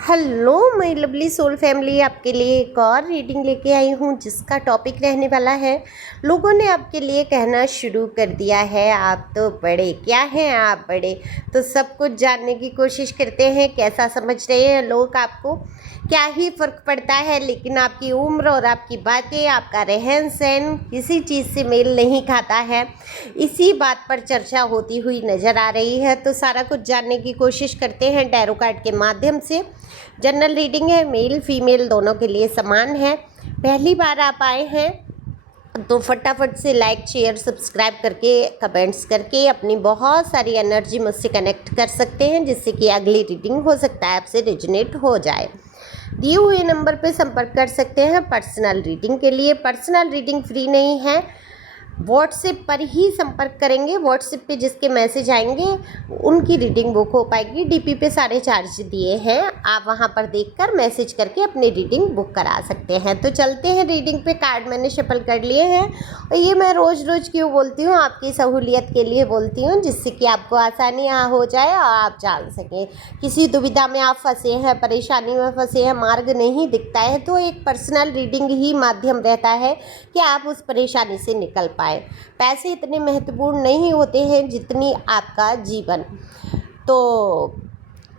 Hello my lovely soul family, आपके लिए एक और रीडिंग लेके आई हूँ जिसका टॉपिक रहने वाला है। लोगों ने आपके लिए कहना शुरू कर दिया है, आप तो बड़े, क्या हैं आप बड़े। तो सब कुछ जानने की कोशिश करते हैं, कैसा समझ रहे हैं लोग आपको, क्या ही फ़र्क पड़ता है। लेकिन आपकी उम्र और आपकी बातें, आपका रहन सहन किसी चीज़ से मेल नहीं खाता है। इसी बात पर चर्चा होती हुई नज़र आ रही है। तो सारा कुछ जानने की कोशिश करते हैं टैरो कार्ड के माध्यम से। जनरल रीडिंग है, मेल फीमेल दोनों के लिए समान है। पहली बार आप आए हैं तो फटाफट से लाइक शेयर सब्सक्राइब करके कमेंट्स करके अपनी बहुत सारी एनर्जी मुझसे कनेक्ट कर सकते हैं, जिससे कि अगली रीडिंग हो सकता है आपसे रेजोनेट हो जाए। दिए हुए नंबर पे संपर्क कर सकते हैं पर्सनल रीडिंग के लिए। पर्सनल रीडिंग फ्री नहीं है, व्हाट्सएप पर ही संपर्क करेंगे। व्हाट्सएप पे जिसके मैसेज आएंगे उनकी रीडिंग बुक हो पाएगी। डीपी पे सारे चार्ज दिए हैं, आप वहां पर देखकर मैसेज करके अपनी रीडिंग बुक करा सकते हैं। तो चलते हैं रीडिंग पे। कार्ड मैंने शफल कर लिए हैं और ये मैं रोज़ रोज़ क्यों बोलती हूँ, आपकी सहूलियत के लिए बोलती हूँ, जिससे कि आपको आसानी हो जाए और आप जान सकें। किसी दुविधा में आप फंसे हैं, परेशानी में फंसे हैं, मार्ग नहीं दिखता है, तो एक पर्सनल रीडिंग ही माध्यम रहता है कि आप उस परेशानी से निकल पाए। पैसे इतने महत्वपूर्ण नहीं होते हैं जितनी आपका जीवन। तो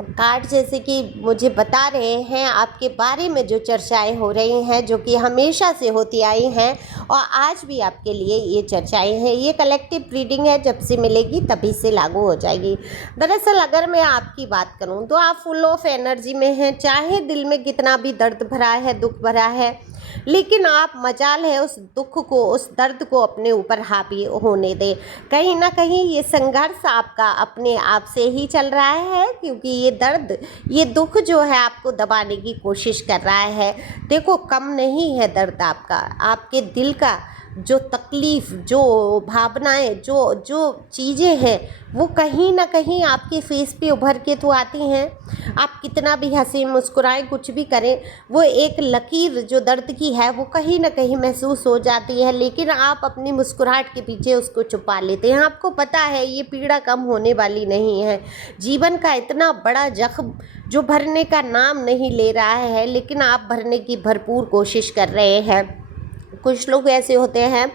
कार्ड जैसे कि मुझे बता रहे हैं आपके बारे में जो चर्चाएं हो रही हैं, जो कि हमेशा से होती आई हैं और आज भी आपके लिए ये चर्चाएं हैं। ये कलेक्टिव रीडिंग है, जब से मिलेगी तभी से लागू हो जाएगी। दरअसल अगर मैं आपकी बात करूं तो आप फुल ऑफ एनर्जी में हैं, चाहे दिल में कितना भी दर्द भरा है, दुख भरा है, लेकिन आप मजाल है उस दुख को, उस दर्द को अपने ऊपर हावी होने दें। कहीं ना कहीं ये संघर्ष आपका अपने आप से ही चल रहा है, क्योंकि ये दर्द, ये दुख जो है आपको दबाने की कोशिश कर रहा है। देखो, कम नहीं है दर्द आपका, आपके दिल का जो तकलीफ़, जो भावनाएं, जो जो चीज़ें हैं, वो कहीं ना कहीं आपके फेस पे उभर के तो आती हैं। आप कितना भी हंसें मुस्कुराएं, कुछ भी करें, वो एक लकीर जो दर्द की है वो कहीं ना कहीं महसूस हो जाती है। लेकिन आप अपनी मुस्कुराहट के पीछे उसको छुपा लेते हैं। आपको पता है ये पीड़ा कम होने वाली नहीं है। जीवन का इतना बड़ा जख्म जो भरने का नाम नहीं ले रहा है, लेकिन आप भरने की भरपूर कोशिश कर रहे हैं। कुछ लोग ऐसे होते हैं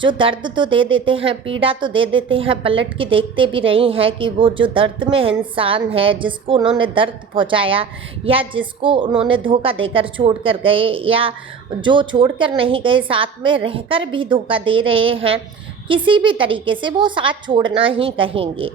जो दर्द तो दे देते हैं, पीड़ा तो दे देते हैं, पलट के देखते भी नहीं हैं कि वो जो दर्द में इंसान है, जिसको उन्होंने दर्द पहुंचाया या जिसको उन्होंने धोखा देकर छोड़ कर गए, या जो छोड़कर नहीं गए साथ में रहकर भी धोखा दे रहे हैं, किसी भी तरीके से वो साथ छोड़ना ही कहेंगे।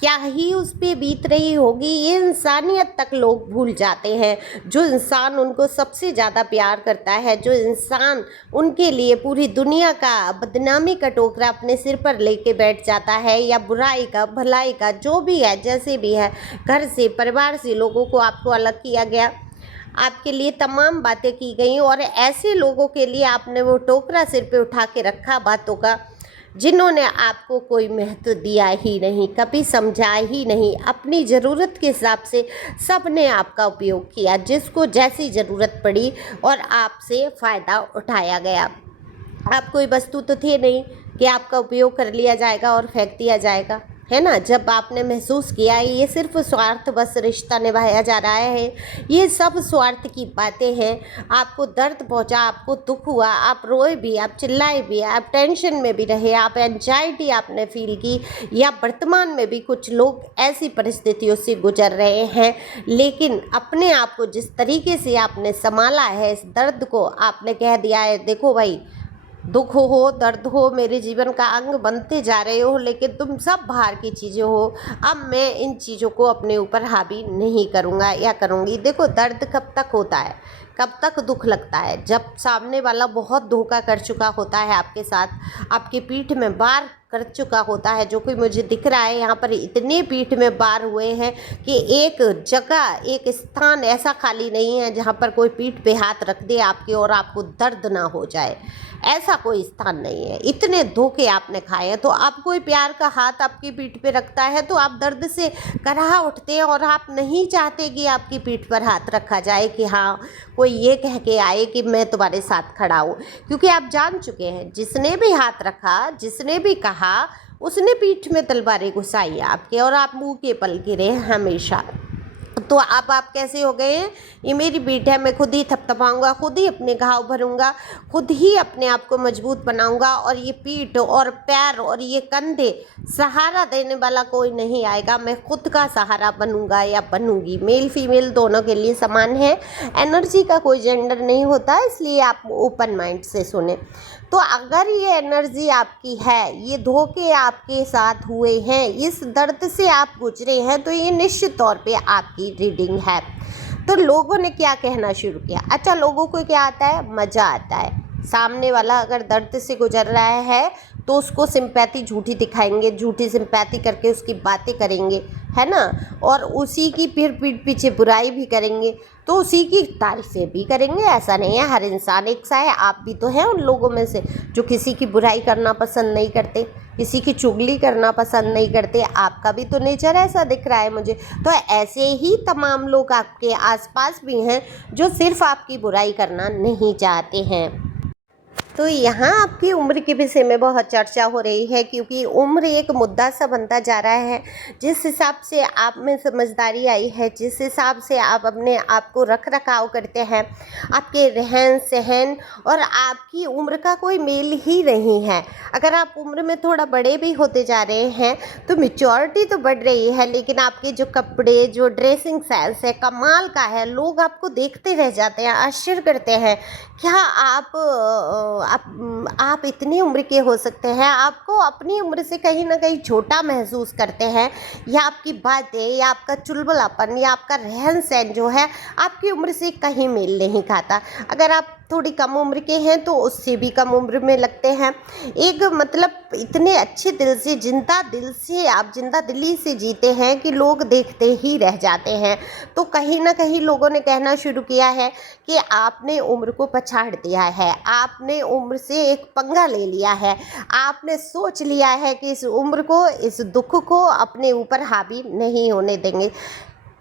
क्या ही उस पर बीत रही होगी, ये इंसानियत तक लोग भूल जाते हैं। जो इंसान उनको सबसे ज़्यादा प्यार करता है, जो इंसान उनके लिए पूरी दुनिया का बदनामी का टोकरा अपने सिर पर लेके बैठ जाता है, या बुराई का, भलाई का, जो भी है, जैसे भी है, घर से, परिवार से लोगों को आपको अलग किया गया, आपके लिए तमाम बातें की गई और ऐसे लोगों के लिए आपने वो टोकरा सिर पे उठा के रखा बातों का, जिन्होंने आपको कोई महत्व दिया ही नहीं, कभी समझा ही नहीं। अपनी ज़रूरत के हिसाब से सब ने आपका उपयोग किया, जिसको जैसी ज़रूरत पड़ी और आपसे फ़ायदा उठाया गया। आप कोई वस्तु तो थे नहीं कि आपका उपयोग कर लिया जाएगा और फेंक दिया जाएगा, है ना। जब आपने महसूस किया ये सिर्फ स्वार्थ बस रिश्ता निभाया जा रहा है, ये सब स्वार्थ की बातें हैं। आपको दर्द पहुंचा, आपको दुख हुआ, आप रोए भी, आप चिल्लाए भी, आप टेंशन में भी रहे, आप एंजाइटी आपने फील की, या वर्तमान में भी कुछ लोग ऐसी परिस्थितियों से गुजर रहे हैं। लेकिन अपने आप को जिस तरीके से आपने संभाला है, इस दर्द को आपने कह दिया है, देखो भाई, दुख हो, दर्द हो, मेरे जीवन का अंग बनते जा रहे हो, लेकिन तुम सब बाहर की चीज़ें हो, अब मैं इन चीज़ों को अपने ऊपर हावी नहीं करूँगा या करूँगी। देखो, दर्द कब तक होता है, कब तक दुख लगता है, जब सामने वाला बहुत धोखा कर चुका होता है आपके साथ, आपकी पीठ में वार कर चुका होता है। जो कि मुझे दिख रहा है यहाँ पर इतने पीठ में वार हुए हैं कि एक जगह, एक स्थान ऐसा खाली नहीं है जहाँ पर कोई पीठ पे हाथ रख दे आपके और आपको दर्द ना हो जाए। ऐसा कोई स्थान नहीं है। इतने धोखे आपने खाए हैं। तो अब कोई प्यार का हाथ आपकी पीठ पे रखता है तो आप दर्द से कराह उठते हैं और आप नहीं चाहते कि आपकी पीठ पर हाथ रखा जाए कि हाँ, कोई ये कह के आए कि मैं तुम्हारे साथ खड़ा हूँ। क्योंकि आप जान चुके हैं, जिसने भी हाथ रखा, जिसने भी कहा, उसने पीठ में तलवारें घुसाई आपके और आप मुंह के पल गिरे हमेशा। तो अब आप कैसे हो गए हैं, ये मेरी बीट है, मैं खुद ही थपथपाऊंगा, खुद ही अपने घाव भरूंगा, खुद ही अपने आप को मजबूत बनाऊंगा, और ये पीठ और पैर और ये कंधे सहारा देने वाला कोई नहीं आएगा, मैं खुद का सहारा बनूंगा या बनूंगी। मेल फीमेल दोनों के लिए समान है, एनर्जी का कोई जेंडर नहीं होता, इसलिए आप ओपन माइंड से सुने। तो अगर ये एनर्जी आपकी है, ये धोखे आपके साथ हुए हैं, इस दर्द से आप गुजरे हैं, तो ये निश्चित तौर पे आपकी रीडिंग है। तो लोगों ने क्या कहना शुरू किया, अच्छा लोगों को क्या आता है, मज़ा आता है। सामने वाला अगर दर्द से गुजर रहा है तो उसको सिंपैथी झूठी दिखाएंगे, झूठी सिंपैथी करके उसकी बातें करेंगे, है ना, और उसी की फिर पीठ पीछे बुराई भी करेंगे, तो उसी की तारीफ़ें भी करेंगे। ऐसा नहीं है, हर इंसान एक सा है, आप भी तो हैं उन लोगों में से जो किसी की बुराई करना पसंद नहीं करते, किसी की चुगली करना पसंद नहीं करते। आपका भी तो नेचर ऐसा दिख रहा है मुझे। तो ऐसे ही तमाम लोग आपके आसपास भी हैं जो सिर्फ आपकी बुराई करना नहीं चाहते हैं। तो यहाँ आपकी उम्र के विषय में बहुत चर्चा हो रही है, क्योंकि उम्र एक मुद्दा सा बनता जा रहा है। जिस हिसाब से आप में समझदारी आई है, जिस हिसाब से आप अपने आप को रख रखाव करते हैं, आपके रहन सहन और आपकी उम्र का कोई मेल ही नहीं है। अगर आप उम्र में थोड़ा बड़े भी होते जा रहे हैं तो मैच्योरिटी तो बढ़ रही है, लेकिन आपके जो कपड़े, जो ड्रेसिंग सेंस है, कमाल का है। लोग आपको देखते रह जाते हैं, आश्चर्य करते हैं, क्या आप इतनी उम्र के हो सकते हैं। आपको अपनी उम्र से कहीं ना कहीं छोटा महसूस करते हैं, या आपकी बातें, या आपका चुलबुलापन, या आपका रहन सहन जो है आपकी उम्र से कहीं मेल नहीं खाता। अगर आप थोड़ी कम उम्र के हैं तो उससे भी कम उम्र में लगते हैं। एक मतलब इतने अच्छे दिल से, आप जिंदा दिली से जीते हैं कि लोग देखते ही रह जाते हैं। तो कहीं ना कहीं लोगों ने कहना शुरू किया है कि आपने उम्र को पछाड़ दिया है, आपने उम्र से एक पंगा ले लिया है, आपने सोच लिया है कि इस उम्र को, इस दुख को अपने ऊपर हावी नहीं होने देंगे।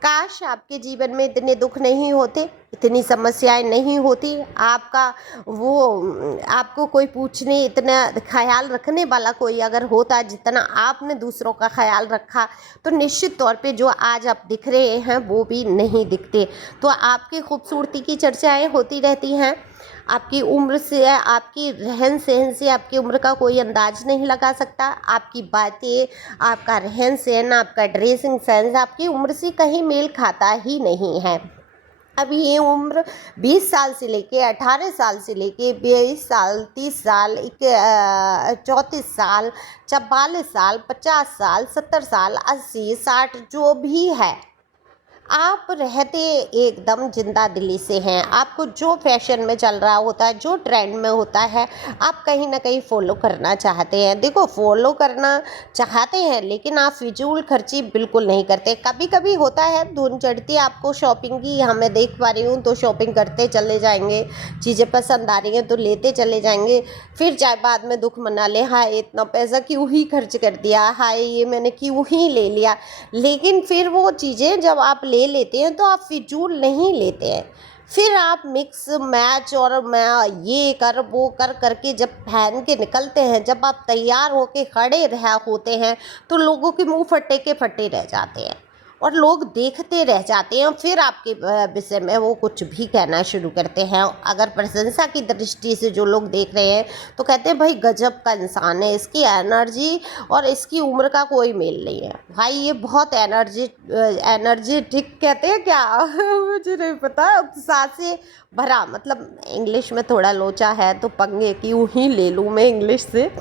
काश आपके जीवन में इतने दुख नहीं होते, इतनी समस्याएं नहीं होती, आपको कोई पूछने, इतना ख्याल रखने वाला कोई अगर होता जितना आपने दूसरों का ख्याल रखा, तो निश्चित तौर पे जो आज आप दिख रहे हैं वो भी नहीं दिखते। तो आपकी खूबसूरती की चर्चाएं होती रहती हैं। आपकी उम्र से, आपकी रहन सहन से आपकी उम्र का कोई अंदाज नहीं लगा सकता। आपकी बातें, आपका रहन सहन, आपका ड्रेसिंग सेंस आपकी उम्र से कहीं मेल खाता ही नहीं है। अभी ये उम्र 20 साल से लेके 18 साल से लेके 22 साल, 30 साल, 34 साल, 44 साल, 50 साल, 70 साल, 80, 60 जो भी है, आप रहते एकदम जिंदा दिली से हैं। आपको जो फैशन में चल रहा होता है, जो ट्रेंड में होता है, आप कहीं ना कहीं फॉलो करना चाहते हैं। देखो, फॉलो करना चाहते हैं लेकिन आप फिजूल खर्ची बिल्कुल नहीं करते। कभी कभी होता है धुन चढ़ती है आपको शॉपिंग की, मैं देख पा रही हूँ, तो शॉपिंग करते चले जाएंगे, चीज़ें पसंद आ रही हैं तो लेते चले जाएंगे, फिर चाहे बाद में दुख मना ले, हाय इतना पैसा क्यों ही खर्च कर दिया, हाय ये मैंने क्यों ही ले लिया। लेकिन फिर वो चीज़ें जब आप ले लेते हैं तो आप फिजूल नहीं लेते हैं। फिर आप मिक्स मैच और मैं ये कर वो कर करके जब पहन के निकलते हैं, जब आप तैयार होके खड़े रहा होते हैं, तो लोगों के मुंह फटे के फटे रह जाते हैं और लोग देखते रह जाते हैं। फिर आपके विषय में वो कुछ भी कहना शुरू करते हैं। अगर प्रशंसा की दृष्टि से जो लोग देख रहे हैं तो कहते हैं भाई गजब का इंसान है, इसकी एनर्जी और इसकी उम्र का कोई मेल नहीं है, भाई ये बहुत एनर्जेटिक कहते हैं क्या मुझे नहीं पता, उत्साह से भरा, मतलब इंग्लिश में थोड़ा लोचा है तो पंगे क्यों ही ले लूँ मैं इंग्लिश से।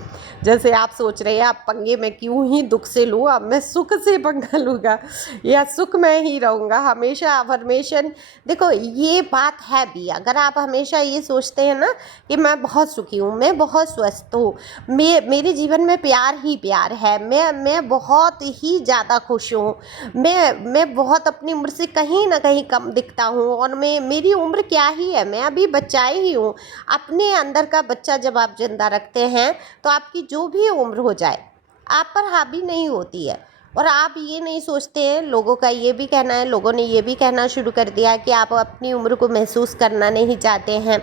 जैसे आप सोच रहे हैं आप पंगे में क्यों ही दुख से लूँ, अब मैं सुख से पंगा लूँगा या सुख में ही रहूँगा हमेशा। अफर्मेशन, देखो ये बात है भी, अगर आप हमेशा ये सोचते हैं ना कि मैं बहुत सुखी हूँ, मैं बहुत स्वस्थ हूँ, मेरे जीवन में प्यार ही प्यार है, मैं बहुत ही ज़्यादा खुश हूँ, मैं बहुत अपनी उम्र से कहीं ना कहीं कम दिखता हूँ, और मेरी उम्र क्या ही है, मैं अभी बच्चा ही हूँ। अपने अंदर का बच्चा जब आप जिंदा रखते हैं तो आपकी जो भी उम्र हो जाए आप पर हावी नहीं होती है। और आप ये नहीं सोचते हैं, लोगों का ये भी कहना है, लोगों ने ये भी कहना शुरू कर दिया है कि आप अपनी उम्र को महसूस करना नहीं चाहते हैं।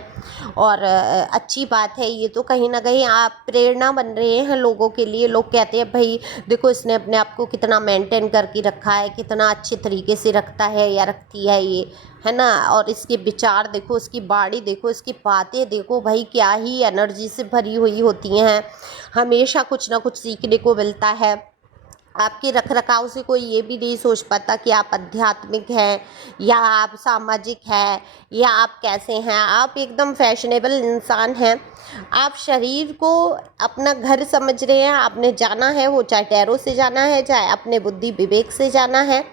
और अच्छी बात है, ये तो कहीं ना कहीं आप प्रेरणा बन रहे हैं लोगों के लिए। लोग कहते हैं भाई देखो इसने अपने आप को कितना मेंटेन करके रखा है, कितना अच्छे तरीके से रखता है या रखती है ये, है ना। और इसके विचार देखो, इसकी बाड़ी देखो, इसकी बातें देखो, भाई क्या ही एनर्जी से भरी हुई होती हैं। हमेशा कुछ ना कुछ सीखने को मिलता है। आपके रख रखाव से कोई ये भी नहीं सोच पाता कि आप आध्यात्मिक हैं या आप सामाजिक हैं या आप कैसे हैं। आप एकदम फैशनेबल इंसान हैं। आप शरीर को अपना घर समझ रहे हैं। आपने जाना है, वो चाहे टैरो से जाना है, चाहे अपने बुद्धि विवेक से जाना है।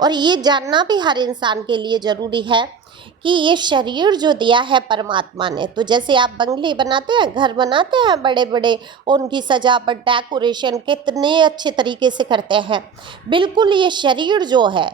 और ये जानना भी हर इंसान के लिए ज़रूरी है कि ये शरीर जो दिया है परमात्मा ने, तो जैसे आप बंगले बनाते हैं, घर बनाते हैं बड़े बड़े, उनकी सजावट डेकोरेशन कितने अच्छे तरीके से करते हैं, बिल्कुल ये शरीर जो है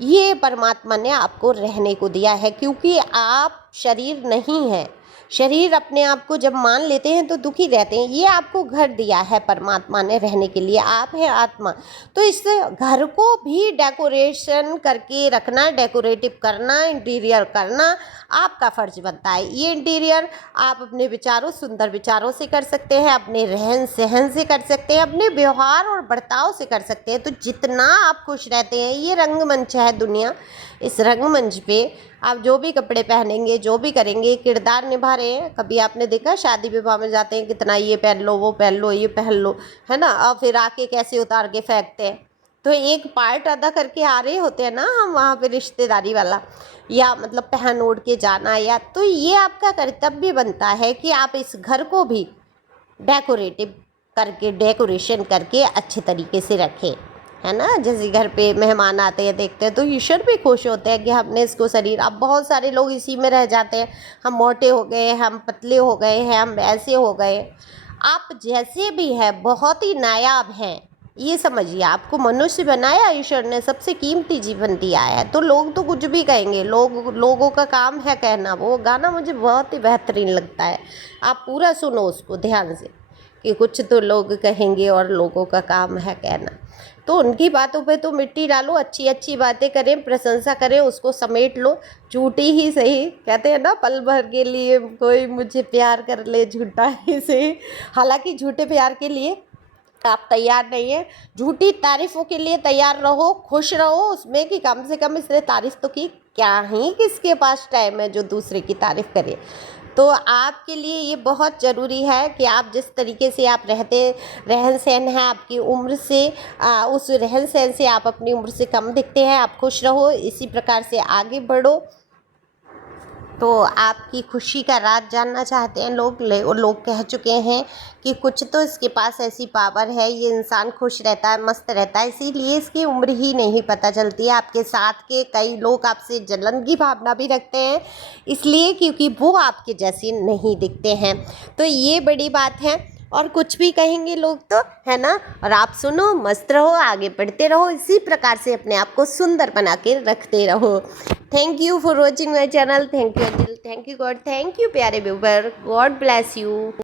ये परमात्मा ने आपको रहने को दिया है। क्योंकि आप शरीर नहीं हैं। शरीर अपने आप को जब मान लेते हैं तो दुखी रहते हैं। ये आपको घर दिया है परमात्मा ने रहने के लिए, आप हैं आत्मा। तो इस घर को भी डेकोरेशन करके रखना, डेकोरेटिव करना, इंटीरियर करना आपका फ़र्ज बनता है। ये इंटीरियर आप अपने विचारों, सुंदर विचारों से कर सकते हैं, अपने रहन सहन से कर सकते हैं, अपने व्यवहार और बर्ताव से कर सकते हैं। तो जितना आप खुश रहते हैं, ये रंगमंच है दुनिया। इस रंगमंच पे आप जो भी कपड़े पहनेंगे, जो भी करेंगे, किरदार निभा रहे हैं। कभी आपने देखा शादी विवाह में जाते हैं कितना ये पहन लो, वो पहन लो, ये पहन लो, है ना, और फिर आके कैसे उतार के फेंकते हैं। तो एक पार्ट अदा करके आ रहे होते हैं ना हम वहाँ पे, रिश्तेदारी वाला, या मतलब पहन ओढ़ के जाना, या तो ये आपका कर्तव्य बनता है कि आप इस घर को भी डेकोरेटिव करके, डेकोरेशन करके अच्छे तरीके से रखें, है ना। जैसे घर पे मेहमान आते हैं, देखते हैं, तो ईश्वर भी खुश होते हैं कि हमने इसको शरीर। अब बहुत सारे लोग इसी में रह जाते हैं, हम मोटे हो गए, हम पतले हो गए हैं, हम ऐसे हो गए। आप जैसे भी हैं बहुत ही नायाब हैं, ये समझिए। आपको मनुष्य बनाया ईश्वर ने, सबसे कीमती जीवन दिया है। तो लोग तो कुछ भी कहेंगे, लोगों का काम है कहना। वो गाना मुझे बहुत ही बेहतरीन लगता है, आप पूरा सुनो उसको ध्यान से, कि कुछ तो लोग कहेंगे और लोगों का काम है कहना। तो उनकी बातों पे तो मिट्टी डालो, अच्छी अच्छी बातें करें, प्रशंसा करें, उसको समेट लो। झूठी ही सही, कहते हैं ना, पल भर के लिए कोई मुझे प्यार कर ले, झूठा ही सही। हालांकि झूठे प्यार के लिए आप तैयार नहीं है, झूठी तारीफ़ों के लिए तैयार रहो, खुश रहो उसमें कि कम से कम इसने तारीफ़ तो की, क्या ही किसके पास टाइम है जो दूसरे की तारीफ़ करे। तो आपके लिए ये बहुत ज़रूरी है कि आप जिस तरीके से आप रहते, रहन सहन है आपकी उम्र से, उस रहन सहन से आप अपनी उम्र से कम दिखते हैं। आप खुश रहो, इसी प्रकार से आगे बढ़ो। तो आपकी खुशी का राज जानना चाहते हैं लोग कह चुके हैं कि कुछ तो इसके पास ऐसी पावर है, ये इंसान खुश रहता है, मस्त रहता है, इसीलिए इसकी उम्र ही नहीं पता चलती है। आपके साथ के कई लोग आपसे जलन की भावना भी रखते हैं, इसलिए क्योंकि वो आपके जैसे नहीं दिखते हैं। तो ये बड़ी बात है। और कुछ भी कहेंगे लोग तो, है ना। और आप सुनो, मस्त रहो, आगे बढ़ते रहो, इसी प्रकार से अपने आप को सुंदर बना के रखते रहो। Thank you for watching my channel. Thank you Anjal, thank you God, thank you प्यारे व्यूवर, गॉड ब्लेस यू।